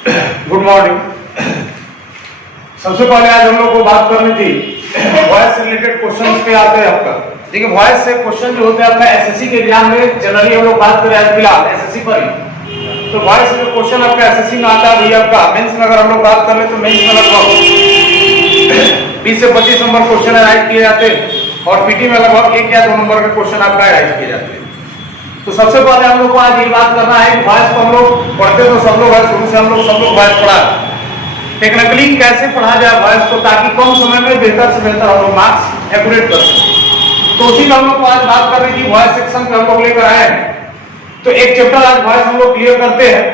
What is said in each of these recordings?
Good morning. सबसे पहले आज हम लोग को बात करनी थी वॉइस से रिलेटेड क्वेश्चंस पे आते हैं आपका। देखिए वॉइस से क्वेश्चन जो होते हैं आपका एसएससी के एग्जाम में जनरली हम लोग बात करें आज फिलहाल एसएससी पर ही। तो वॉइस से क्वेश्चन आपका एसएससी में आता है भैया आपका। मेंस में अगर हम लोग बात कर ले तो मेंस में लगभग 20 से 25 नंबर क्वेश्चन राइट किए जाते हैं और पीटी में लगभग 1 या 2 नंबर के क्वेश्चन आपका राइट किए जाते हैं। तो सबसे पहले हम लोग को आज ये बात करना है कि वॉइस को हम लोग पढ़ते तो सब लोग है, शुरू से हम लोग सब लोग वॉइस पढ़ा, टेक्निकली कैसे पढ़ा जाए वॉइस को ताकि कम समय में बेहतर से बेहतर हम लोग मार्क्स एक्यूरेट कर सकें। तो उसी में हम लोग को आज बात करने की वॉइस सेक्शन पे हम लोग लेकर आए हैं। तो एक चैप्टर आज वॉइस हम लोग क्लियर करते हैं।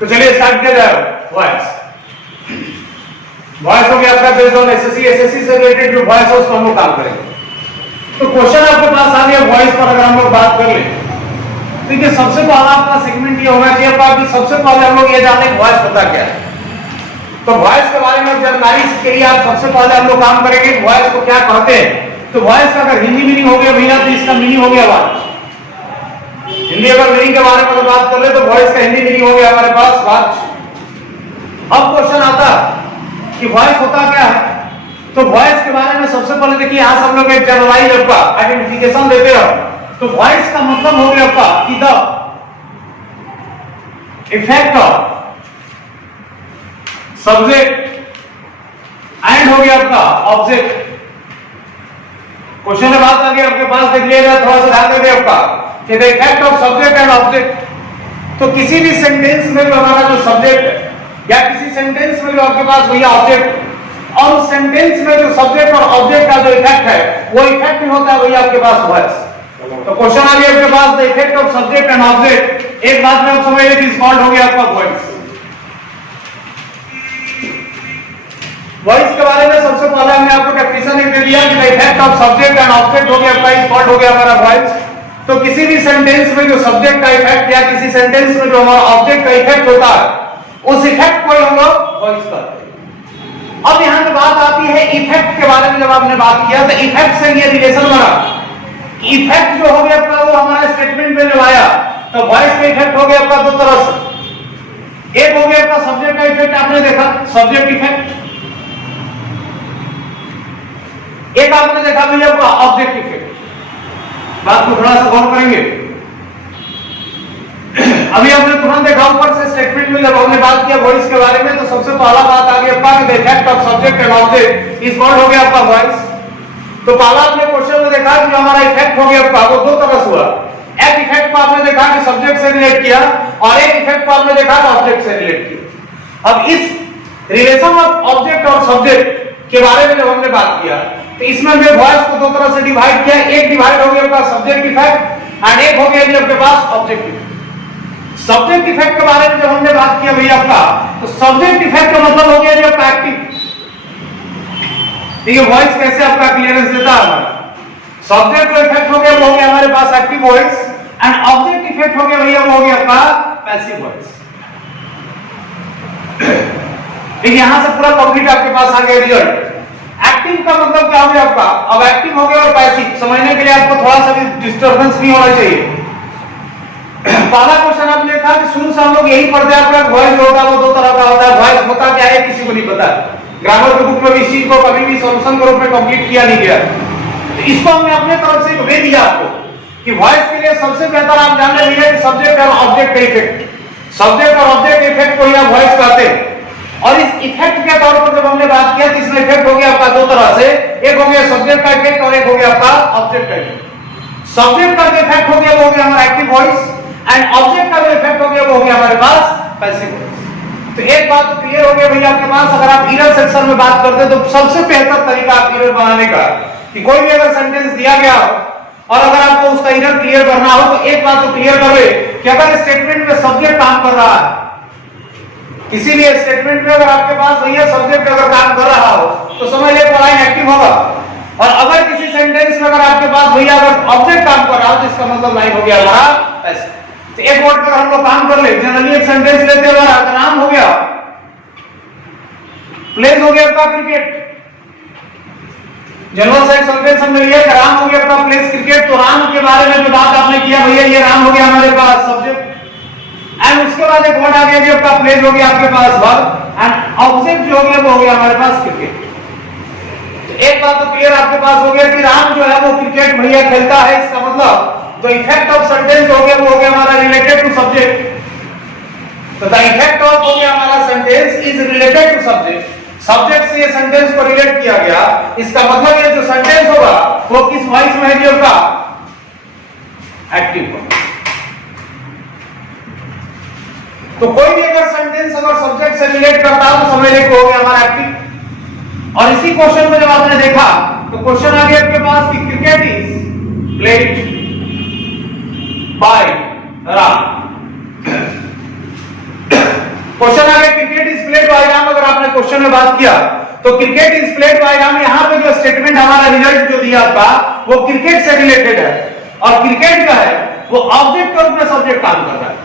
तो चलिए स्टार्ट किया जाए। वॉइस हो गया आपका बेस्ड ऑन एसएससी से रिलेटेड जो वॉइस है उसको हम लोग काम करेंगे। तो क्वेश्चन आपके पास आ गया वॉइस पर अगर हम लोग बात कर ले। देखिए सबसे पहला आपका सेगमेंट ये होना चाहिए कि सबसे पहले हम लोग ये जाने कि वॉइस होता क्या है। तो वॉइस के बारे में जानकारी के लिए आप सबसे पहले हम लोग काम करेंगे वॉइस को क्या कहते हैं। तो वॉइस का अगर हिंदी मीनिंग हो गया भैया तो इसका मीनिंग हो गया आवाज। हिंदी अगर मीनिंग के बारे में बात कर ले तो वॉइस का हिंदी मीनिंग हो गया हमारे पास आवाज। अब क्वेश्चन आता कि वॉइस होता क्या है। तो वॉइस के बारे में सबसे पहले देखिए यहां सब लोग एक जनरलाइज आपका आइडेंटिफिकेशन देते हो। तो वॉइस का मतलब हो गया आपका कि the effect of subject and हो गया आपका ऑब्जेक्ट। क्वेश्चन में बात आ गई आपके पास, देख लीजिएगा थोड़ा सा ध्यान देंगे आपका कि the effect of subject and object. तो किसी भी सेंटेंस में जो हमारा जो सब्जेक्ट है या किसी सेंटेंस में जो आपके पास भैया ऑब्जेक्ट और उस सेंटेंस में जो सब्जेक्ट और ऑब्जेक्ट का जो इफेक्ट है वो इफेक्ट नहीं होता है भैया आपके पास वॉइस। तो क्वेश्चन आ गया आपके पास the effect of subject and object. एक बात में आप समझ लीजिए इज कॉल्ड हो गया आपका वॉइस। वॉइस के बारे में सबसे पहले हमने आपको डेफिनेशन एक दे दिया कि the effect of subject and object हो गया आपका इज कॉल्ड हो गया हमारा वॉइस। तो किसी भी सेंटेंस में जो सब्जेक्ट का इफेक्ट या किसी सेंटेंस में जो हमारा ऑब्जेक्ट का इफेक्ट होता है उस इफेक्ट को हम लोग वॉइस कहते हैं। अब यहां पे बात आती है इफेक्ट के बारे में। जब आपने बात किया तो इफेक्ट से ये रिलेशन बना। इफेक्ट जो हो गया आपका वो हमारे स्टेटमेंट में जो आया तो वॉइस का इफेक्ट हो गया आपका दो तरह से। एक हो गया आपका सब्जेक्ट का इफेक्ट, आपने देखा सब्जेक्ट इफेक्ट। एक आपने देखा भैया आपका ऑब्जेक्ट इफेक्ट। बात को थोड़ा सा गौर करेंगे। अभी हमने तुरंत देखा ऊपर से स्टेटमेंट में जब हमने बात किया वॉइस के बारे में तो सबसे पहला बात आ गई आपका the effect of subject and object is called हो गया आपका वॉइस। तो पहला आपने क्वेश्चन में देखा कि जो हमारा इफेक्ट हो गया आपका वो दो तरह से हुआ। एक इफेक्ट को आपने देखा कि सब्जेक्ट से रिलेट किया और एक इफेक्ट को आपने देखा कि ऑब्जेक्ट से रिलेट किया। अब इस रिलेशन ऑफ ऑब्जेक्ट और सब्जेक्ट के बारे में जब हमने बात किया तो इसमें हमने वॉइस को दो तरह से डिवाइड किया। एक डिवाइड हो गया आपका सब्जेक्ट इफेक्ट एंड एक हो गया जी आपके पास ऑब्जेक्ट इफेक्ट। सब्जेक्ट इफेक्ट के बारे में जब हमने बात किया भैया आपका तो सब्जेक्ट इफेक्ट का मतलब हो गया जी आपका एक्टिव। देखिए वॉइस कैसे आपका क्लियरेंस देता है हमारा। सब्जेक्ट का इफेक्ट हो गया वो हो गया हमारे पास active voice and object effect हो गया भैया वो हो गया आपका पैसिव वॉइस। देखिए यहां से पूरा कंप्लीट आपके पास आ गया रिजल्ट। एक्टिव का मतलब क्या हो गया आपका। अब एक्टिव हो गया और पैसिव समझने के लिए आपको थोड़ा सा भी डिस्टर्बेंस नहीं होना चाहिए। पहला क्वेश्चन आपने देखा कि शुरू से हम लोग यही पढ़ते हैं आपका वॉइस होता है वो दो तरह का होता है। वॉइस होता क्या है किसी को नहीं पता। ग्रामर के बुक में इस चीज को कभी भी सॉल्यूशन के रूप में कंप्लीट किया नहीं गया। तो इसको हमने अपने तरफ से वे दिया आपको कि वॉइस के लिए सबसे बेहतर आप जानने लिए कि सब्जेक्ट और ऑब्जेक्ट का इफेक्ट। सब्जेक्ट और ऑब्जेक्ट इफेक्ट को ही आप वॉइस कहते हैं। और इस इफेक्ट के तौर पर जब हमने बात किया तो इसमें इफेक्ट हो गया आपका दो तरह से। एक हो गया सब्जेक्ट का इफेक्ट और एक हो गया आपका ऑब्जेक्ट का इफेक्ट। सब्जेक्ट का जो इफेक्ट हो गया वो हो गया हमारा एक्टिव वॉइस एंड ऑब्जेक्ट का जो इफेक्ट हो गया वो हो गया हमारे पास पैसिव वॉइस। तो एक बात तो क्लियर हो गया भैया आपके पास। अगर आप एरर सेक्शन में बात करते हैं तो सबसे बेहतर तरीका आप एरर बनाने का कि कोई भी अगर सेंटेंस दिया गया हो और अगर आपको उसका एरर क्लियर करना हो तो एक बात तो क्लियर करो कि अगर स्टेटमेंट में सब्जेक्ट काम कर रहा है किसी भी स्टेटमेंट में अगर आपके पास भैया सब्जेक्ट अगर काम कर रहा हो तो समझ लिया लाइन एक्टिव होगा। और अगर किसी सेंटेंस में अगर आपके पास भैया अगर ऑब्जेक्ट काम कर रहा हो तो इसका मतलब लाइन हो गया हमारा पैसिव। तो एक वर्ड पर हम लोग काम कर ले। जनरली एक सेंटेंस लेते हैं हमारा नाम हो गया प्लेस हो गया आपका क्रिकेट। जनरल से एक सेंटेंस हमने लिया राम हो गया आपका प्लेस क्रिकेट। तो राम के बारे में जो बात आपने किया भैया ये राम हो गया हमारे पास सब्जेक्ट। एंड उसके बाद एक वर्ड आ गया जी आपका प्लेज हो गया आपके पास वर्ब एंड ऑब्जेक्ट जो हो गया वो हो गया हमारे पास क्रिकेट। तो एक बात तो क्लियर आपके पास हो गया कि राम जो है वो क्रिकेट भैया खेलता है, इसका मतलब तो इफेक्ट ऑफ सेंटेंस हो गया वो हो गया हमारा रिलेटेड टू सब्जेक्ट। तो द इफेक्ट ऑफ हो गया हमारा sentence is related to subject, subject से ये सेंटेंस को रिलेट किया गया। इसका मतलब ये जो सेंटेंस होगा वो किस वॉइस में है जी आपका एक्टिव होगा। तो कोई भी अगर सेंटेंस अगर सब्जेक्ट से रिलेट करता है तो समझ लें हो गया हमारा एक्टिव। और इसी क्वेश्चन में जब आपने देखा तो क्वेश्चन आ गया आपके पास कि cricket is played by Ram. Question आ गया cricket is played by Ram. अगर आपने क्वेश्चन में बात किया तो cricket is played by Ram, यहां पे जो स्टेटमेंट हमारा रिजल्ट जो दिया था वो क्रिकेट से रिलेटेड है और क्रिकेट जो है वो ऑब्जेक्ट के रूप में सब्जेक्ट काम कर रहा है।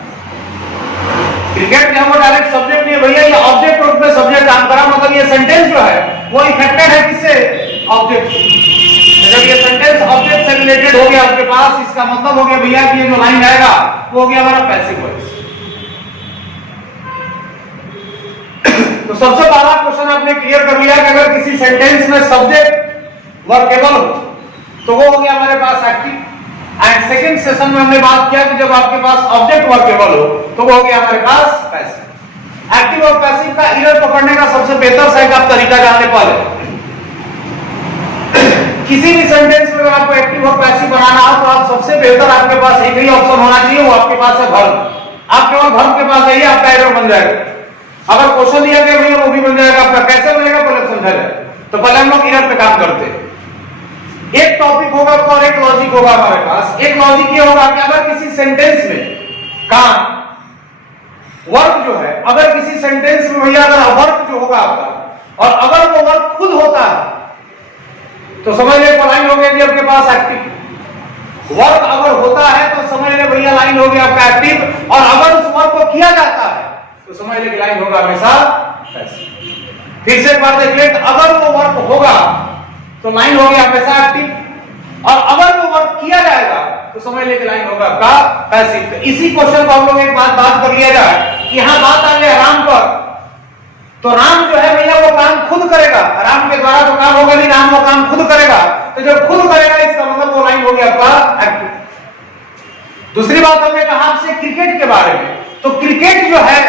क्रिकेट में वो डायरेक्ट सब्जेक्ट नहीं है भैया, ये ऑब्जेक्ट के रूप में सब्जेक्ट काम कर रहा, मतलब ये सेंटेंस जो है वो इफेक्टेड है किससे ऑब्जेक्ट से। जब ये सेंटेंस ऑब्जेक्ट से रिलेटेड हो गया आपके पास, इसका मतलब हो गया भैया कि ये जो लाइन आएगा वो हो गया हमारा पैसिव वॉइस। तो सबसे पहला क्वेश्चन आपने क्लियर कर लिया कि अगर किसी सेंटेंस में सब्जेक्ट वर्केबल हो तो वो हो गया हमारे पास एक्टिव। एंड सेकंड सेशन में हमने बात किया कि जब आपके पास ऑब्जेक्ट वर्केबल हो तो वो हो गया हमारे पास पैसिव। एक्टिव और पैसिव का इरर पकड़ने का सबसे बेहतर शायद आप तरीका जानने पाले। किसी भी सेंटेंस में अगर आपको एक्टिव और पैसिव बनाना हो तो आप सबसे बेहतर आपके पास एक ही ऑप्शन होना चाहिए, वो आपके पास है वर्ब। आप केवल वर्ब के पास जाइए, आपका एरर बन जाएगा। अगर क्वेश्चन दिया गया भैया वो भी बन जाएगा आपका, कैसे बनेगा पहले समझा जाए। तो पहले हम लोग इरर पे काम करते हैं। एक टॉपिक होगा और एक लॉजिक होगा हमारे पास। एक लॉजिक ये होगा कि अगर किसी सेंटेंस में काम वर्ब जो है, अगर किसी सेंटेंस में भैया अगर वर्ब जो होगा आपका और अगर वो वर्ब खुद होता है तो समझ ले लाइन हो गया आपके पास एक्टिव। वर्ब अगर होता है तो समझ ले भैया लाइन हो गया आपका एक्टिव, और अगर उस वर्ब को किया जाता है तो समझ ले लाइन होगा हमेशा पैसिव। फिर से एक बार देख ले, अगर वो वर्ब होगा तो लाइन हो गया हमेशा एक्टिव, और अगर वो वर्ब किया जाएगा तो समझ ले लाइन होगा आपका पैसिव। तो इसी क्वेश्चन को हम लोग एक बात कर लिया जाए कि यहां बात आ गया राम पर, तो राम जो है भैया वो काम खुद करेगा, राम के द्वारा तो काम होगा नहीं, राम वो काम खुद करेगा। तो जब खुद करेगा इसका मतलब वो लाइन हो गया आपका एक्टिव। दूसरी बात हमने कहा आपसे क्रिकेट के बारे में, तो क्रिकेट जो है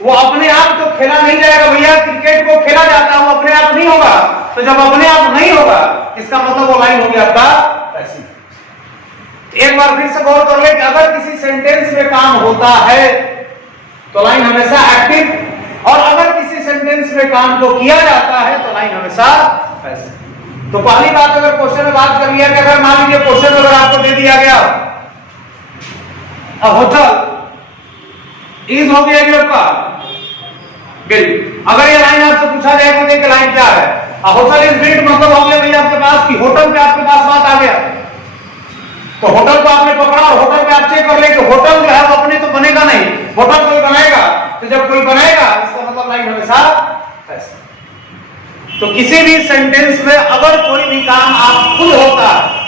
वो अपने आप तो खेला नहीं जाएगा भैया, क्रिकेट को खेला जाता है वो अपने आप नहीं होगा। तो जब अपने आप नहीं होगा इसका मतलब वो लाइन हो गया आपका पैसिव। एक बार फिर से गौर कर ले कि अगर किसी सेंटेंस में काम होता है तो लाइन हमेशा एक्टिव, और अगर किसी सेंटेंस में काम को किया जाता है तो लाइन हमेशा पैसिव। तो पहली बात अगर क्वेश्चन में बात कर लिया कि अगर मान लीजिए क्वेश्चन अगर आपको दे दिया गया होटल इज हो गया जी आपका बिल्ड, अगर ये लाइन आपसे पूछा जाए तो देखिए लाइन क्या है, होटल इज बिल्ड मतलब हो गया भैया आपके पास कि होटल पे आपके पास बात आ गया। तो होटल को आपने पकड़ा और होटल पे आप चेक कर ले कि होटल जो है वो अपने तो बनेगा नहीं, होटल कोई बनाएगा। तो जब कोई बनाएगा इसका मतलब लाइन हमेशा पैसिव। तो किसी भी सेंटेंस में अगर कोई भी काम आप खुद होता है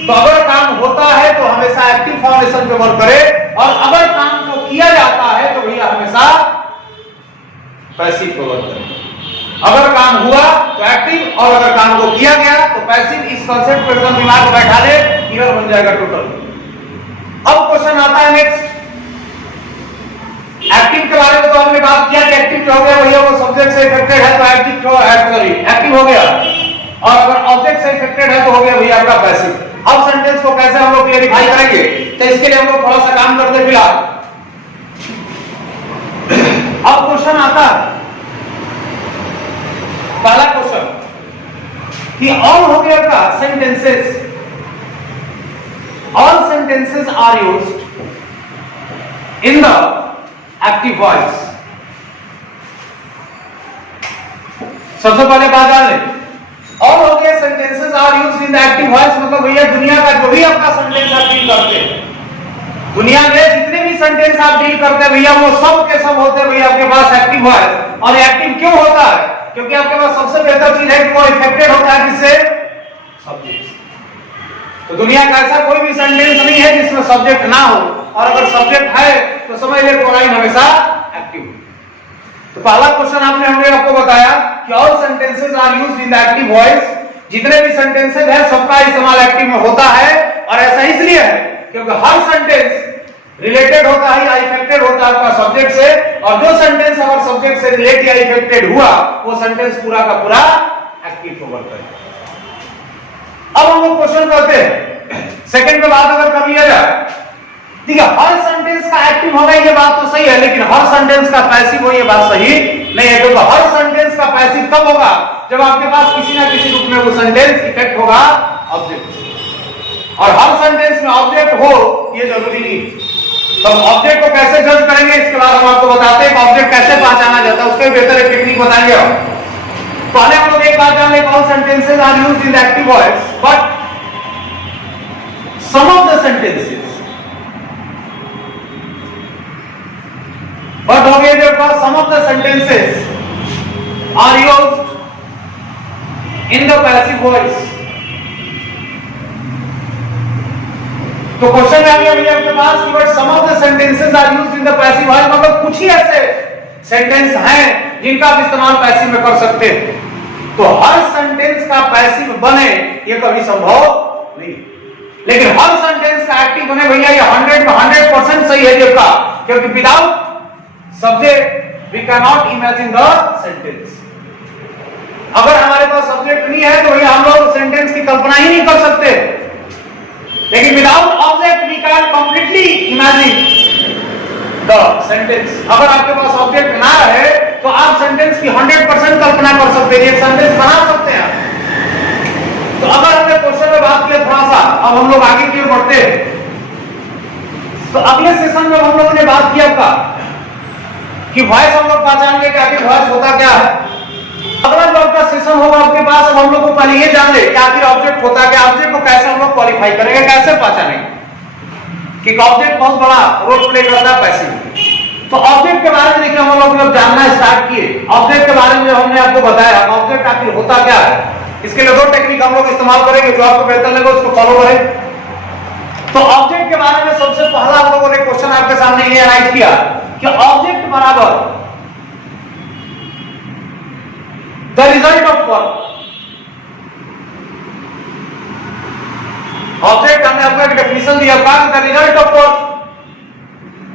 तो अगर काम होता है तो हमेशा एक्टिव फाउंडेशन पे वर्क करे, और अगर काम को किया जाता है तो भैया हमेशा पैसिव पे वर्क करे। अगर काम हुआ तो एक्टिव, और अगर काम को किया गया तो पैसिव। इस कांसेप्ट को एकदम दिमाग में बैठा ले, क्लियर बन जाएगा टोटल। अब क्वेश्चन आता है नेक्स्ट एक्टिव के बारे में। तो हमने बात किया कि एक्टिव जो हो गया भैया वो सब्जेक्ट से इफेक्टेड है तो एक्टिव हो गया, और अगर ऑब्जेक्ट से इफेक्टेड है तो हो गया भैया आपका पैसिव। अब सेंटेंस को कैसे हम लोग क्लेरिफाई करेंगे, तो इसके लिए हम लोग थोड़ा सा काम करते फिलहाल। अब क्वेश्चन आता है पहला क्वेश्चन कि ऑल हो गया का sentences, all sentences are used in the active voice. सबसे पहले बात आ रही ऑल हो गया sentences are used in the active voice, मतलब भैया दुनिया का जो भी आपका सेंटेंस आप डील करते हैं, दुनिया में जितने भी सेंटेंस आप डील करते हैं भैया वो सब के सब होते हैं भैया आपके पास एक्टिव वॉइस। और एक्टिव क्यों होता है, क्योंकि आपके पास सबसे बेहतर चीज है कि वो इफेक्टेड होता है किससे, सब्जेक्ट। तो दुनिया का ऐसा कोई भी सेंटेंस नहीं है जिसमें सब्जेक्ट ना हो। और अगर सब्जेक्ट है तो समझ ले प्रोनाउन हमेशा एक्टिव। तो पहला क्वेश्चन हमने आपको बताया कि all sentences are used in the active voice, जितने भी सेंटेंसेस हैं सबका इस्तेमाल एक्टिव में होता है। और ऐसा इसलिए है क्योंकि हर सेंटेंस रिलेटेड होता है या इफेक्टेड होता है आपका सब्जेक्ट से, और जो सेंटेंस अगर सब्जेक्ट से रिलेट या इफेक्टेड हुआ वो सेंटेंस पूरा का पूरा एक्टिव हो जाता है। अब हम लोग क्वेश्चन करते हैं सेकंड पे बात अगर कर लिया जाए, ठीक है, हर सेंटेंस का एक्टिव होना ये बात तो सही है, लेकिन हर सेंटेंस का पैसिव हो ये बात सही नहीं है। क्योंकि हर सेंटेंस का पैसिव कब होगा, जब आपके पास किसी ना किसी रूप में वो सेंटेंस इफेक्ट होगा ऑब्जेक्ट से, और हर सेंटेंस में ऑब्जेक्ट हो ये जरूरी नहीं। तो ऑब्जेक्ट को कैसे जज करेंगे इसके बाद हम आपको बताते हैं ऑब्जेक्ट कैसे पहचाना जाता है, उसके बेहतर एक टेक्निक बताएंगे हम। पहले हम लोग एक बात जान ले, all sentences are used in the active voice but some of the sentences, but हो गया जो some of the sentences are used in the passive voice. तो क्वेश्चन आ गया भैया आपके पास कि but some of the sentences are used in the passive voice, मतलब कुछ ही ऐसे सेंटेंस हैं जिनका आप इस्तेमाल पैसिव में कर सकते हैं। तो हर सेंटेंस का पैसिव बने ये कभी संभव नहीं, लेकिन हर सेंटेंस का एक्टिव बने भैया ये 100 में 100% सही है जबका, क्योंकि without subject we can not imagine the sentence. अगर हमारे पास सब्जेक्ट नहीं है तो भैया हम लोग सेंटेंस की कल्पना ही नहीं कर सकते, लेकिन without object we can completely imagine the sentence. अगर आपके पास ऑब्जेक्ट ना रहे तो आप सेंटेंस की 100% कल्पना कर सकते हैं, एक सेंटेंस बना सकते हैं। तो अगर हमने क्वेश्चन में बात किया थोड़ा सा, अब हम लोग आगे की ओर बढ़ते हैं। तो अगले सेशन में हम लोगों ने बात किया था कि वॉइस हम लोग पहचान लेंगे आखिर वॉइस होता क्या है। अगला जो आपका सेशन होगा आपके पास, अब हम लोग को पहले ये जान ले कि आखिर ऑब्जेक्ट होता क्या, ऑब्जेक्ट को कैसे हम लोग क्वालिफाई करेंगे, कैसे पहचानेंगे कि ऑब्जेक्ट बहुत बड़ा रोल प्ले करता है पैसिव। तो ऑब्जेक्ट के बारे में देखिए हम लोग जब जानना स्टार्ट किए, ऑब्जेक्ट के बारे में हमने आपको बताया ऑब्जेक्ट आखिर होता क्या है। इसके लिए दो टेक्निक हम लोग इस्तेमाल करेंगे, जो आपको बेहतर लगे उसको फॉलो करें। तो ऑब्जेक्ट के बारे में सबसे पहला हम लोगों ने क्वेश्चन आपके सामने ये राइट किया कि ऑब्जेक्ट बराबर the result of work. Object हमने आपको एक डेफिनेशन दिया था द रिजल्ट ऑफ वर्क।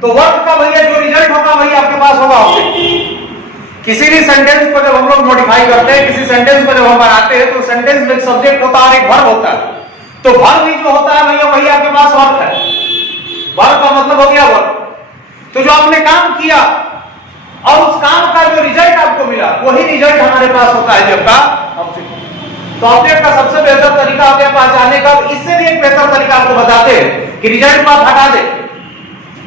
तो वर्क का भैया जो रिजल्ट होगा वही आपके पास होगा ऑब्जेक्ट। किसी भी सेंटेंस को जब हम लोग मॉडिफाई करते हैं, किसी सेंटेंस को जब हम बनाते हैं तो सेंटेंस में एक सब्जेक्ट होता है और एक वर्ब होता है। तो वर्ब भी जो होता है भैया वही आपके पास वर्क है। वर्क का मतलब हो गया वर्क। तो जो आपने काम किया और उस काम का जो रिजल्ट आपको मिला वही रिजल्ट हमारे पास होता है जब का ऑब्जेक्ट। तो ऑब्जेक्ट का सबसे बेहतर तरीका आपके पास जाने का, इससे भी एक बेहतर तरीका आपको बताते हैं कि रिजल्ट को आप हटा दे।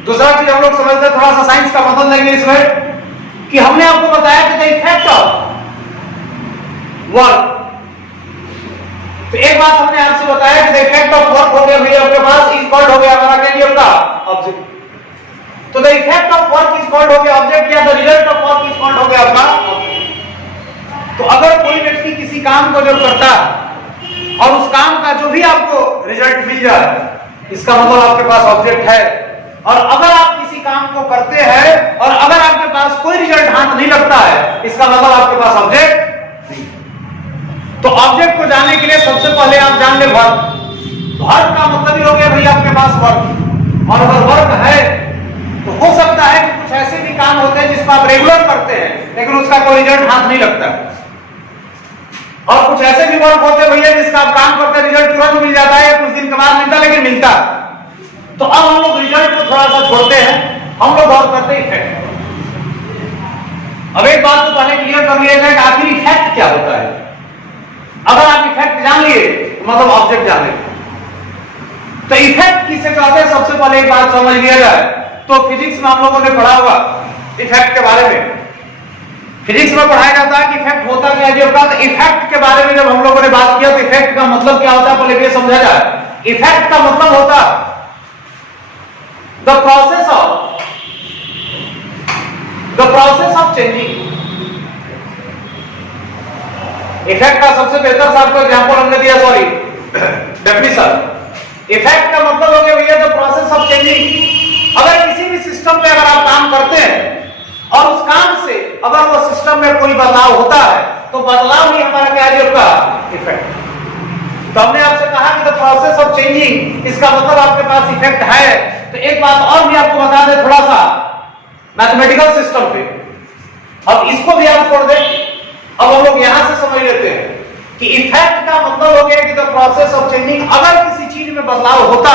दूसरा चीज हम लोग समझते हैं, थोड़ा सा साइंस का मदद लेंगे इसमें, कि हमने आपको बताया कि द इफेक्ट ऑफ वर्क। तो एक बात हमने आपसे बताया कि द इफेक्ट ऑफ वर्क हो गया भैया आपके पास इज कॉल्ड हो गया हमारा क्या आपका ऑब्जेक्ट। तो the effect of work is called हो गया ऑब्जेक्ट, या the result of work is called हो गया आपका ऑब्जेक्ट। तो अगर कोई व्यक्ति किसी काम को जब करता है और उस काम का जो भी आपको रिजल्ट मिल जाए, इसका मतलब आपके पास ऑब्जेक्ट है। और अगर आप किसी काम को करते हैं और अगर आपके पास कोई रिजल्ट हाथ नहीं लगता है, इसका मतलब आपके पास ऑब्जेक्ट नहीं। तो ऑब्जेक्ट को जानने के लिए सबसे पहले आप जान ले वर्क। वर्क का मतलब ही हो गया भैया आपके पास वर्क। और अगर वर्क है तो हो सकता है कि कुछ ऐसे भी काम होते हैं जिसको आप रेगुलर करते हैं लेकिन उसका कोई रिजल्ट हाथ नहीं लगता, और कुछ ऐसे भी वर्क होते हैं भैया जिसका आप काम करते हैं रिजल्ट तुरंत मिल जाता है या कुछ दिन के बाद मिलता है लेकिन मिलता। तो अब हम लोग रिजल्ट को थोड़ा सा छोड़ते हैं, हम लोग गौर करते हैं इफेक्ट। अब एक बात तो पहले क्लियर कर लिया जाए कि आखिर इफेक्ट क्या होता है। अगर आप इफेक्ट जान लिए तो मतलब ऑब्जेक्ट जान लिए। तो इफेक्ट किसे कहते हैं सबसे पहले एक बात समझ लिया जाए। तो फिजिक्स में हम लोगों ने पढ़ा होगा इफेक्ट के बारे में। फिजिक्स में पढ़ाया जाता है कि इफेक्ट होता क्या है। जब इफेक्ट के बारे में जब हम लोगों ने बात किया तो इफेक्ट का मतलब क्या होता है पहले ये समझा जाए। इफेक्ट का मतलब होता है the process of changing। Effect का सबसे बेहतर सा आपको एग्जांपल हमने दिया, सॉरी डेफिनेशन। इफेक्ट का मतलब हो गया भैया द प्रोसेस ऑफ चेंजिंग। अगर किसी भी सिस्टम पे अगर आप काम करते हैं और उस काम से अगर वो सिस्टम में कोई बदलाव होता है तो बदलाव ही हमारा क्या है का इफेक्ट। तो हमने आपसे कहा कि द प्रोसेस ऑफ चेंजिंग, इसका मतलब आपके पास इफेक्ट है। तो एक बात और भी आपको बता दें थोड़ा सा मैथमेटिकल सिस्टम पे, अब इसको भी आप छोड़ दें। अब हम लोग यहां से समझ लेते हैं कि इफेक्ट का मतलब हो गया कि द प्रोसेस ऑफ चेंजिंग, अगर किसी चीज में बदलाव होता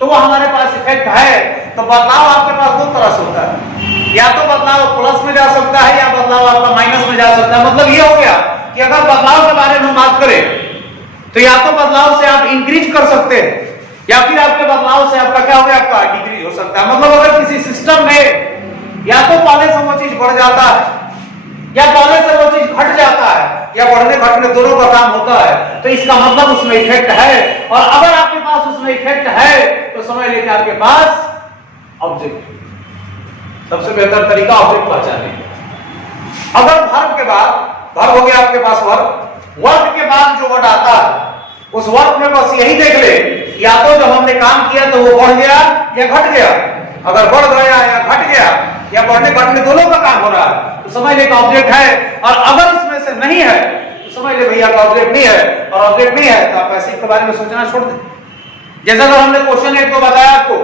तो वो हमारे पास इफेक्ट है। तो बदलाव आपके पास दो तरह से होता है, या तो बदलाव प्लस में जा सकता है या बदलाव आपका माइनस में जा सकता है। मतलब ये हो गया कि अगर बदलाव के बारे में बात करें तो या तो बदलाव से आप इंक्रीज कर सकते हैं या फिर आपके बदलाव से आपका क्या हो गया आपका डिक्रीज हो सकता है। मतलब अगर किसी सिस्टम में या तो पहले से वो चीज बढ़ जाता है या पहले से वो चीज घट जाता है या बढ़ने घटने दोनों का काम होता है, तो इसका मतलब उसमें इफेक्ट है। और अगर आपके पास उसमें इफेक्ट है तो समझ लीजिए आपके पास ऑब्जेक्ट। सबसे बेहतर तरीका ऑब्जेक्ट पहचानने का। अगर वर्ब के बाद, वर्ब हो गया आपके पास वर्ब के बाद जो वर्ड आता है उस वर्ब में बस यही देख ले, या तो जब हमने काम किया तो वो बढ़ गया या घट गया। अगर बढ़ गया या घट गया या बढ़ने घटने दोनों का काम हो रहा है तो समझ ले ऑब्जेक्ट है। और अगर इसमें से नहीं है तो समझ ले भैया का ऑब्जेक्ट नहीं है। और ऑब्जेक्ट नहीं है तो आप पैसिव के बारे में सोचना छोड़ दें। जैसा अगर हमने क्वेश्चन 1 को बताया आपको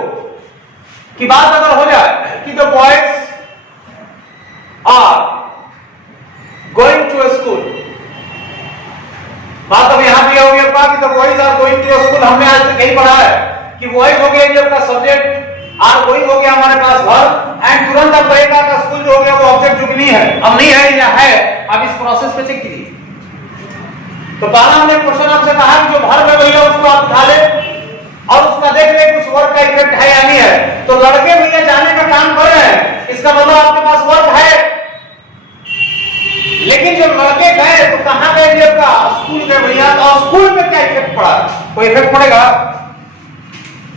कि बात अगर हो जाए कि the boys are going to school, बात अब यहां दिया हो गया कि the boys are going to school. हमने आज तक यही पढ़ा है कि बॉयज हो गया ये आपका सब्जेक्ट, आर गोइंग हो गया हमारे पास वर्ब, एंड तुरंत अब कहेगा का स्कूल जो हो गया वो ऑब्जेक्ट जो कि नहीं है, अब नहीं है या है। अब इस प्रोसेस पे चेक कीजिए। तो पहला हमने क्वेश्चन आपसे कहा कि जो वर्ब है भैया उसको आप उठा ले और उसका देख ले कि उस वर्ब का इफेक्ट है या नहीं है। तो लड़के भैया जाने का काम कर रहे हैं, इसका मतलब आपके पास वर्ब है। लेकिन जब लड़के गए तो कहां गए जी आपका स्कूल गए भैया। तो स्कूल में क्या इफेक्ट पड़ा? कोई इफेक्ट पड़ेगा?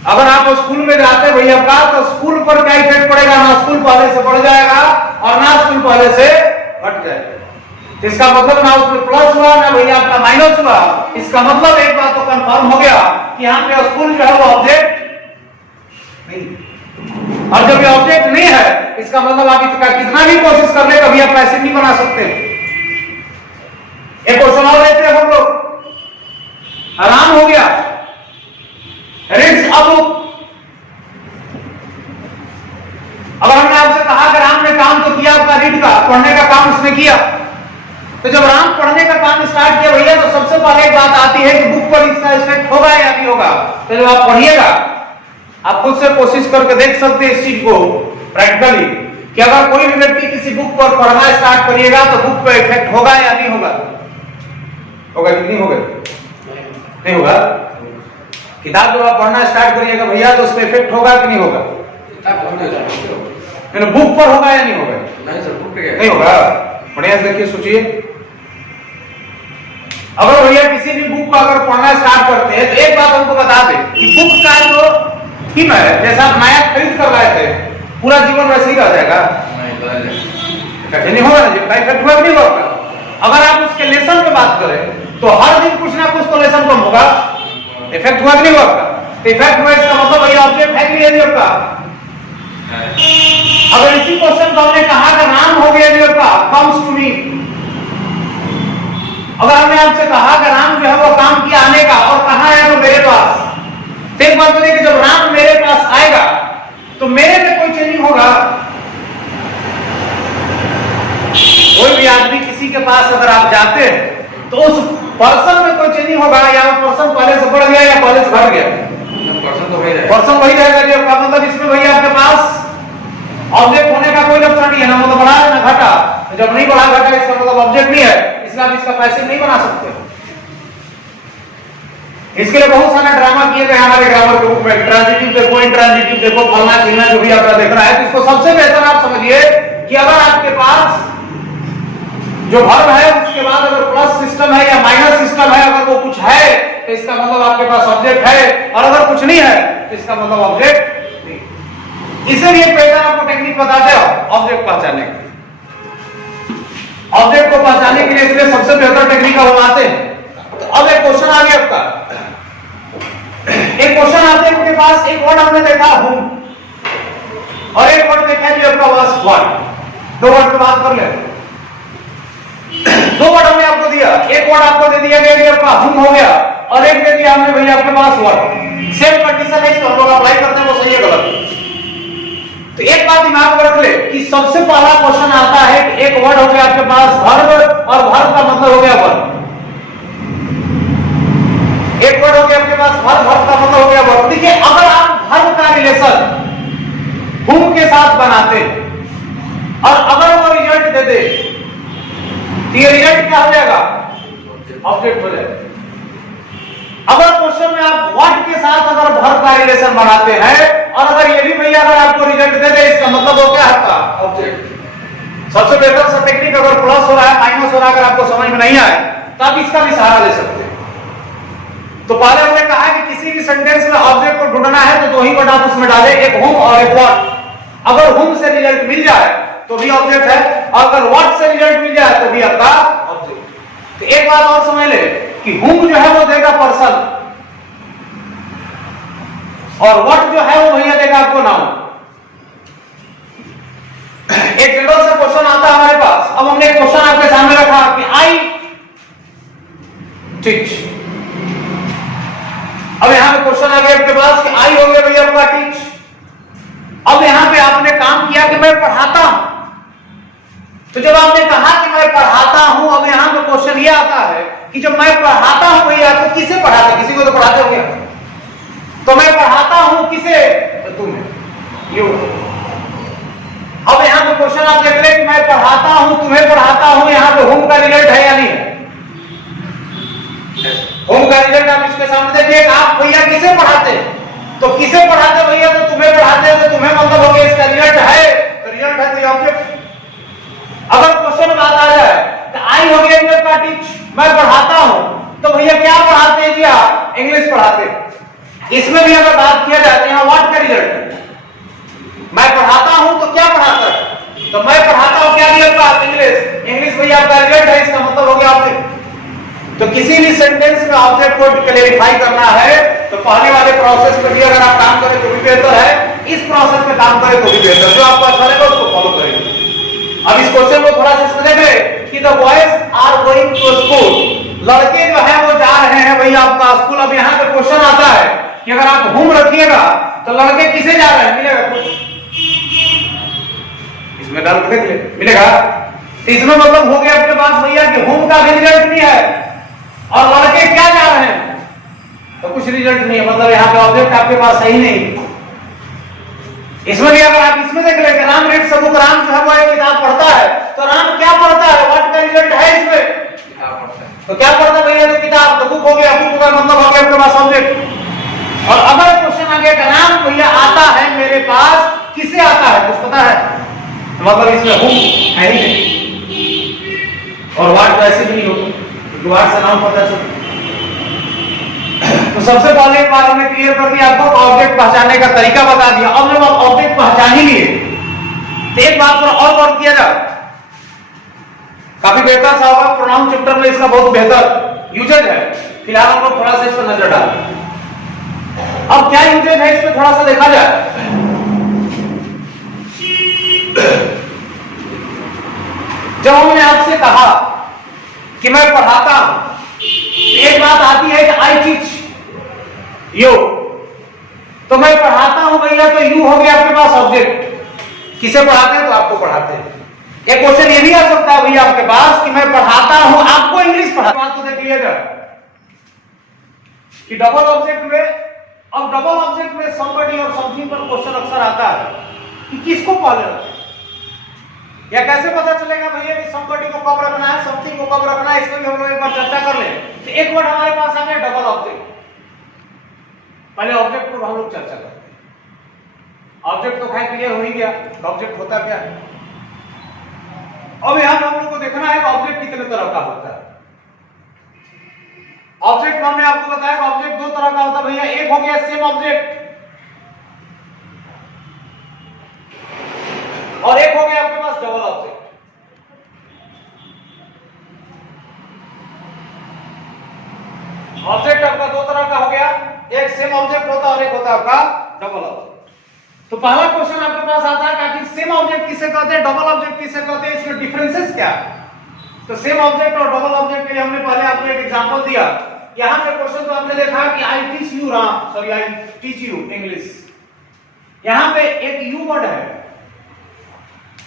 अगर आप स्कूल में जाते भैया का तो स्कूल पर क्या इफेक्ट पड़ेगा? ना स्कूल पहले से बढ़ जाएगा और ना स्कूल पहले से घट जाएगा। इसका मतलब ना उसमें प्लस हुआ ना भैया आपका माइनस हुआ। इसका मतलब एक बात तो कंफर्म हो गया कि यहाँ पे स्कूल जो है वो ऑब्जेक्ट नहीं। और जब ये ऑब्जेक्ट नहीं है इसका मतलब आप इसका कितना भी कोशिश कर ले कभी आप पैसिव नहीं बना सकते। एक क्वेश्चन और लेते हैं हम लोग। आराम हो गया, रीड्स अ बुक। अगर हमने आपसे कहा कि राम ने काम तो किया आपका रीड का, पढ़ने का काम उसने किया, तो जब राम पढ़ने का काम स्टार्ट किया भैया तो सबसे पहले एक बात आती है कि बुक पर इसका इफेक्ट होगा या नहीं होगा। तो जब आप पढ़िएगा आप खुद से कोशिश करके देख सकते हैं इस चीज को प्रैक्टिकली कि अगर कोई भी व्यक्ति किसी बुक पर पढ़ना स्टार्ट करिएगा तो बुक पर इफेक्ट होगा या नहीं होगा? होगा कि नहीं होगा? नहीं होगा। किताब जब आप पढ़ना स्टार्ट करिएगा भैया तो उसमें इफेक्ट होगा कि नहीं होगा? बुक पर होगा या नहीं होगा? नहीं सर, बुक पे नहीं होगा। बढ़िया से देखिए, सोचिए। अगर भैया किसी भी बुक को अगर पढ़ना स्टार्ट करते हैं तो एक बात हमको बता दें कि बुक का जो थीम है, जैसा आप नया खरीद कर लाए थे पूरा जीवन वैसे ही रह जाएगा? नहीं होगा ना, इफेक्ट हुआ नहीं होगा। अगर आप उसके लेसन पे बात करें तो हर दिन कुछ ना कुछ तो लेसन कम होगा, इफेक्ट हुआ नहीं होगा। इफेक्ट हुआ इसका मतलब भैया ऑब्जेक्ट है कि नहीं आपका? अगर इसी क्वेश्चन को हमने कहा कि नाम हो गया जी आपका कम्स टू मी। अगर हमने आपसे कहा कि राम जो है वो काम किया आने का और कहां है तो मेरे पास, तो एक बात बताइए कि जब राम मेरे पास आएगा तो मेरे में कोई चेंजिंग होगा? कोई भी आदमी किसी के पास अगर आप जाते हैं तो उस पर्सन में कोई चेंजिंग होगा या वो पर्सन पहले से बढ़ गया या पहले से घट गया? पर्सन वही रहेगा जी आपका। मतलब इसमें भैया आपके पास ऑब्जेक्ट होने का कोई लक्षण नहीं है, ना मतलब बढ़ा ना घटा। तो जब नहीं बढ़ा घटा इसका मतलब ऑब्जेक्ट नहीं है, इसलिए आप इसका पैसिव नहीं बना सकते। इसके लिए बहुत सारे ड्रामा किए गए हमारे ग्रामर के बुक में। ट्रांजिटिव देखो, इंट्रांजिटिव देखो, फलना चिलना जो भी आपका देख रहा है। तो इसको सबसे बेहतर आप समझिए कि अगर आपके पास जो वर्ब है उसके बाद अगर प्लस सिस्टम है या माइनस सिस्टम है, अगर वो कुछ है तो इसका मतलब आपके पास ऑब्जेक्ट है, और अगर कुछ नहीं है तो इसका मतलब ऑब्जेक्ट नहीं। इसीलिए पहले आपको टेक्निक बताते हो ऑब्जेक्ट पहचानने की। ऑब्जेक्ट को पहचानने के लिए इसलिए सबसे बेहतर टेक्निक हम आते हैं। तो अब एक क्वेश्चन आ गया आपका। एक क्वेश्चन आते हैं उनके पास एक वर्ड हमने देखा हूं। और एक वर्ड देखा है जी आपका बस वर्ड। दो वर्ड पे बात कर ले। दो वर्ड हमने आपको दिया, एक वर्ड आपको दे दिया गया कि आपका हुम हो गया, और एक दे दिया हमने भैया आपके पास वर्ड। सेम कंडीशन है, इसको हम लोग अप्लाई करते हैं, वो सही है गलत। तो एक बात दिमाग में रख ले कि सबसे पहला क्वेश्चन आता है कि एक वर्ड हो गया आपके पास वर्ब, और वर्ब का मतलब हो गया वर्ब। एक वर्ड हो गया आपके पास वर्ब, वर्ब का मतलब हो गया वर्ब। देखिए अगर आप वर्ब का रिलेशन हुम के साथ बनाते और अगर वो रिजल्ट दे दे तो ये रिजल्ट क्या हो जाएगा? ऑब्जेक्ट हो जाएगा। अगर क्वेश्चन में आप व्हाट के साथ अगर वर्ब का रिलेशन बनाते हैं और अगर ये भी भैया अगर आपको रिजल्ट दे दे, इसका मतलब वो क्या है आपका? ऑब्जेक्ट। सबसे बेहतर सा टेक्निक, अगर प्लस हो रहा है माइनस हो रहा है अगर आपको समझ में नहीं आए तो आप इसका भी सहारा ले सकते हैं। तो पहले हमने कहा कि किसी भी सेंटेंस में ऑब्जेक्ट को ढूंढना है तो दो ही वर्ड आप उसमें डालें, एक हुम और एक व्हाट। अगर हुम से रिजल्ट मिल जाए तो भी ऑब्जेक्ट है, और अगर व्हाट से रिजल्ट मिल जाए तो भी आपका ऑब्जेक्ट। तो एक बात और समझ ले कि हुम जो है वो देगा पर्सन, और व्हाट जो है वो भैया देगा आपको नाउन। एक जनरल सा क्वेश्चन आता है हमारे पास। अब हमने एक क्वेश्चन आपके सामने रखा कि आई टीच। अब यहां पे क्वेश्चन आ गया आपके पास कि आई हो गया भैया आपका टीच। अब यहां पे आपने काम किया कि मैं पढ़ाता हूं, तो जब आपने कहा कि मैं पढ़ाता हूं, अब यहां पे क्वेश्चन ये आता है कि जब मैं पढ़ाता हूं भैया तो किसे पढ़ाते? किसी को तो पढ़ाते हो क्या? तो मैं पढ़ाता हूं किसे? तो तुम्हें। यू। अब यहां पे क्वेश्चन आप देख रहे कि मैं पढ़ाता हूं, तुम्हें पढ़ाता हूं, यहां पे होम का रिजल्ट है या नहीं है? होम का रिजल्ट आप इसके सामने देखिए। आप भैया किसे पढ़ाते? तो किसे पढ़ाते भैया? तो तुम्हें पढ़ाते, तो तुम्हें मतलब हो गया इसका रिजल्ट है, तो रिजल्ट है तो ऑब्जेक्ट। अगर क्वेश्चन में बात आ जाए तो आई हो गया इंग्लिश का टीच, मैं पढ़ाता हूं, तो भैया क्या पढ़ाते हैं जी आप? इंग्लिश पढ़ाते हैं। इसमें भी अगर बात किया जाए तो यहां व्हाट का रिजल्ट, मैं पढ़ाता हूं तो क्या पढ़ाता है? तो मैं पढ़ाता हूं क्या दिया आपका? इंग्लिश। इंग्लिश भैया आपका रिजल्ट है, इसका मतलब हो गया ऑब्जेक्ट। तो किसी भी सेंटेंस में ऑब्जेक्ट को क्लेरिफाई करना है तो पहले वाले प्रोसेस पे भी अगर आप काम करें तो भी बेहतर है, इस प्रोसेस में काम करें तो भी बेहतर। जो आपको अच्छा लगे उसको फॉलो करेंगे। अब इस क्वेश्चन को थोड़ा सा समझेंगे कि the boys are going to school. लड़के जो है वो जा रहे हैं भैया आपका स्कूल। अब यहाँ पे क्वेश्चन आता है कि अगर आप हुम रखिएगा तो लड़के किसे जा रहे हैं? मिलेगा कुछ? इसमें डाल देख ले, मिलेगा? इसमें मतलब हो गया आपके पास भैया कि हुम का भी रिजल्ट नहीं है और लड़के क्या जा रहे हैं तो कुछ रिजल्ट नहीं है, मतलब यहाँ पे ऑब्जेक्ट आपके पास सही नहीं। इसमें भी अगर आप इसमें देख लें राम रीड सब बुक, राम जो है वो एक किताब पढ़ता है, तो राम क्या पढ़ता है? व्हाट का रिजल्ट है इसमें? किताब पढ़ता है। तो क्या पढ़ता है भैया? तो किताब। तो बुक हो गया, बुक का मतलब हो गया आपके पास ऑब्जेक्ट। और अगर क्वेश्चन आ गया कि राम भैया आता है मेरे पास, किसे आता है? कुछ पता है? मतलब इसमें हुम है ही नहीं, और व्हाट वैसे भी नहीं होता, व्हाट से नाम पता है। तो सबसे पहले एक बार हमने क्लियर कर दिया आपको, ऑब्जेक्ट पहचानने का तरीका बता दिया। अब जब आप ऑब्जेक्ट पहचान ही लिए तो एक बात पर और गौर किया जाए, काफी बेहतर सा होगा। प्रोनाउन चैप्टर में इसका बहुत बेहतर यूजेज है। फिलहाल हम लोग थोड़ा सा इस पर नजर डालें। अब क्या यूजेज है इस पर थोड़ा सा देखा जाए। जब हमने आपसे कहा कि मैं पढ़ाता हूं, एक बात आती है कि आई टीच यू। तो मैं पढ़ाता हूं भैया, तो यू हो गया आपके पास ऑब्जेक्ट। किसे पढ़ाते हैं? तो आपको पढ़ाते हैं। एक क्वेश्चन ये भी आ सकता है भैया आपके पास कि मैं पढ़ाता हूं, आपको इंग्लिश पढ़ाता हूं। बात तो देख लीजिएगा कि डबल ऑब्जेक्ट में, अब डबल ऑब्जेक्ट में समबडी और समथिंग पर क्वेश्चन अक्सर आता है कि किसको पहले रखें, या कैसे पता चलेगा भैया कि समबडी को कब रखना है, समथिंग को कब रखना है। इसमें भी हम लोग एक बार चर्चा कर लें। तो एक वर्ड हमारे पास आ गया डबल ऑब्जेक्ट। पहले ऑब्जेक्ट पर हम लोग चर्चा करते हैं। ऑब्जेक्ट तो खैर क्लियर हो ही गया, ऑब्जेक्ट होता क्या है। अब यहां हम लोग को देखना है कि ऑब्जेक्ट कितने तरह का होता है। ऑब्जेक्ट हमने आपको बताया कि ऑब्जेक्ट दो तरह का होता है भैया। एक हो गया सेम ऑब्जेक्ट, और एक हो गया आपके पास डबल ऑब्जेक्ट। ऑब्जेक्ट आपका दो तरह का हो गया, एक सेम ऑब्जेक्ट होता है और एक होता है आपका डबल ऑब्जेक्ट। तो पहला क्वेश्चन आपके पास आता है कि आखिर सेम ऑब्जेक्ट किसे कहते हैं, डबल ऑब्जेक्ट किसे कहते हैं, इसमें डिफरेंसेस क्या है। तो सेम ऑब्जेक्ट और डबल ऑब्जेक्ट के लिए हमने पहले आपको एक एग्जांपल दिया। यहां पे क्वेश्चन तो आपने देखा कि I teach you Ram, sorry I teach you English. यहां पे एक यू वर्ड है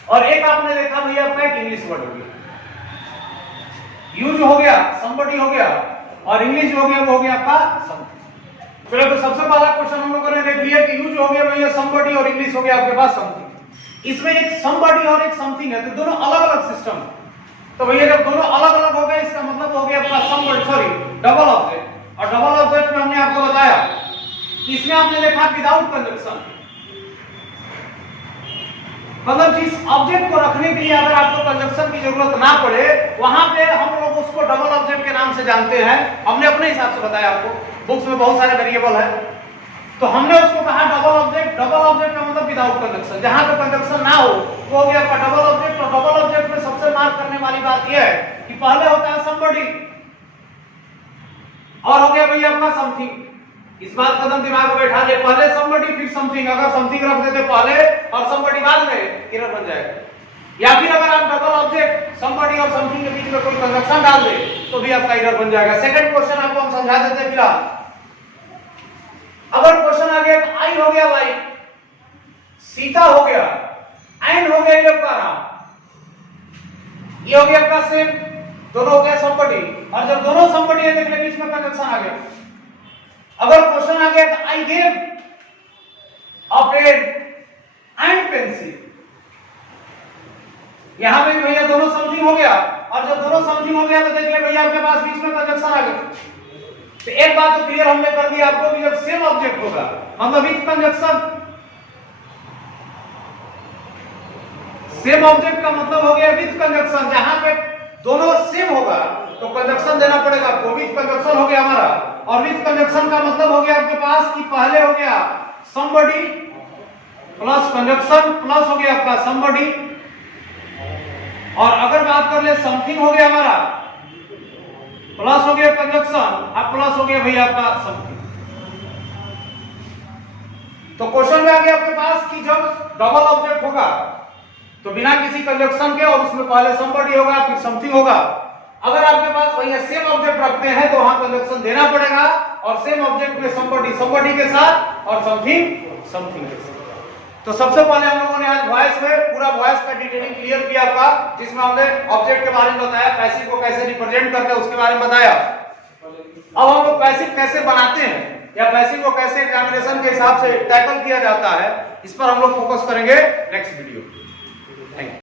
और एक आपने देखा भैया आपका एक इंग्लिश वर्ड हो गया। यू जो हो गया somebody हो गया और इंग्लिश जो हो गया वो हो गया आपका something। चलो तो सबसे पहला क्वेश्चन हम लोगों ने देख लिया कि यू जो हो गया भैया somebody और इंग्लिश हो गया आपके पास something। इसमें एक somebody और एक something है, तो दोनों अलग अलग सिस्टम है। तो भैया जब दोनों अलग अलग हो गए इसका मतलब हो गया आपका somebody, सॉरी डबल ऑब्जेक्ट। और डबल ऑब्जेक्ट में हमने आपको बताया इसमें आपने देखा विदाउट कंजंक्शन, मतलब जिस ऑब्जेक्ट को रखने के लिए अगर आपको कंजंक्शन की जरूरत ना पड़े वहां पे हम लोग उसको डबल ऑब्जेक्ट के नाम से जानते हैं। हमने अपने हिसाब से बताया आपको, बुक्स में बहुत सारे वेरिएबल है तो हमने उसको कहा डबल ऑब्जेक्ट। डबल ऑब्जेक्ट का मतलब विदाउट कंजंक्शन, जहां पे कंजंक्शन ना हो वो हो गया आपका डबल ऑब्जेक्ट। और डबल ऑब्जेक्ट में सबसे मार्क करने वाली बात यह है कि पहले होता है somebody और हो गया भैया आपका समथिंग। इस बात कदम दिमाग में बैठा ले, पहले somebody फिर समथिंग। अगर समथिंग रख देते पहले और somebody बाद में एरर बन जाएगा। या फिर अगर आप डबल ऑब्जेक्ट somebody और समथिंग के बीच में कोई कंजंक्शन डाल दे तो भी आपका एरर बन जाएगा। सेकंड क्वेश्चन आपको हम समझा देते हैं फिलहाल। अगर क्वेश्चन आ गया आई हो गया लाइक, सीता हो गया, एंड हो गया ये आपका राम, ये हो गया आपका सेम, दोनों हो गया somebody। और जब दोनों somebody है देखने बीच में कंजंक्शन आ गया। अगर क्वेश्चन आ गया I gave a pen and pencil, यहां पे भैया दोनों समथिंग हो गया और जब दोनों समथिंग हो गया तो देख ले भैया आपके पास बीच में कंजंक्शन आ गया। तो एक बात तो क्लियर हमने कर दी आपको कि जब सेम ऑब्जेक्ट होगा मतलब विद कंजंक्शन, सेम ऑब्जेक्ट का मतलब हो गया विद कंजंक्शन, जहां पे दोनों सेम होगा तो कंजंक्शन देना पड़ेगा आपको। विद कंजंक्शन हो गया हमारा, और विद कंजंक्शन का मतलब हो गया आपके पास कि पहले हो गया somebody प्लस कंजंक्शन प्लस हो गया आपका somebody, और अगर बात कर ले समथिंग हो गया हमारा प्लस हो गया कंजंक्शन अब प्लस हो गया भैया आपका समथिंग। तो क्वेश्चन में आ गया आपके पास कि जब डबल ऑब्जेक्ट होगा तो बिना किसी कंजंक्शन के और उसमें पहले somebody होगा फिर समथिंग होगा। अगर आपके पास भैया सेम ऑब्जेक्ट रखते हैं तो वहां कंजंक्शन देना पड़ेगा और सेम ऑब्जेक्ट में somebody के साथ और समथिंग के साथ। तो सबसे पहले हम लोगों ने आज वॉइस में पूरा वॉइस का डिटेलिंग क्लियर किया आपका, जिसमें हमने ऑब्जेक्ट के बारे में बताया, पैसिव को कैसे रिप्रेजेंट करते हैं उसके बारे में बताया। अब हम लोग पैसिव कैसे बनाते हैं या पैसिव को कैसे एग्जामिनेशन के हिसाब से टैकल किया जाता है, इस पर हम लोग फोकस करेंगे नेक्स्ट वीडियो। Thank you.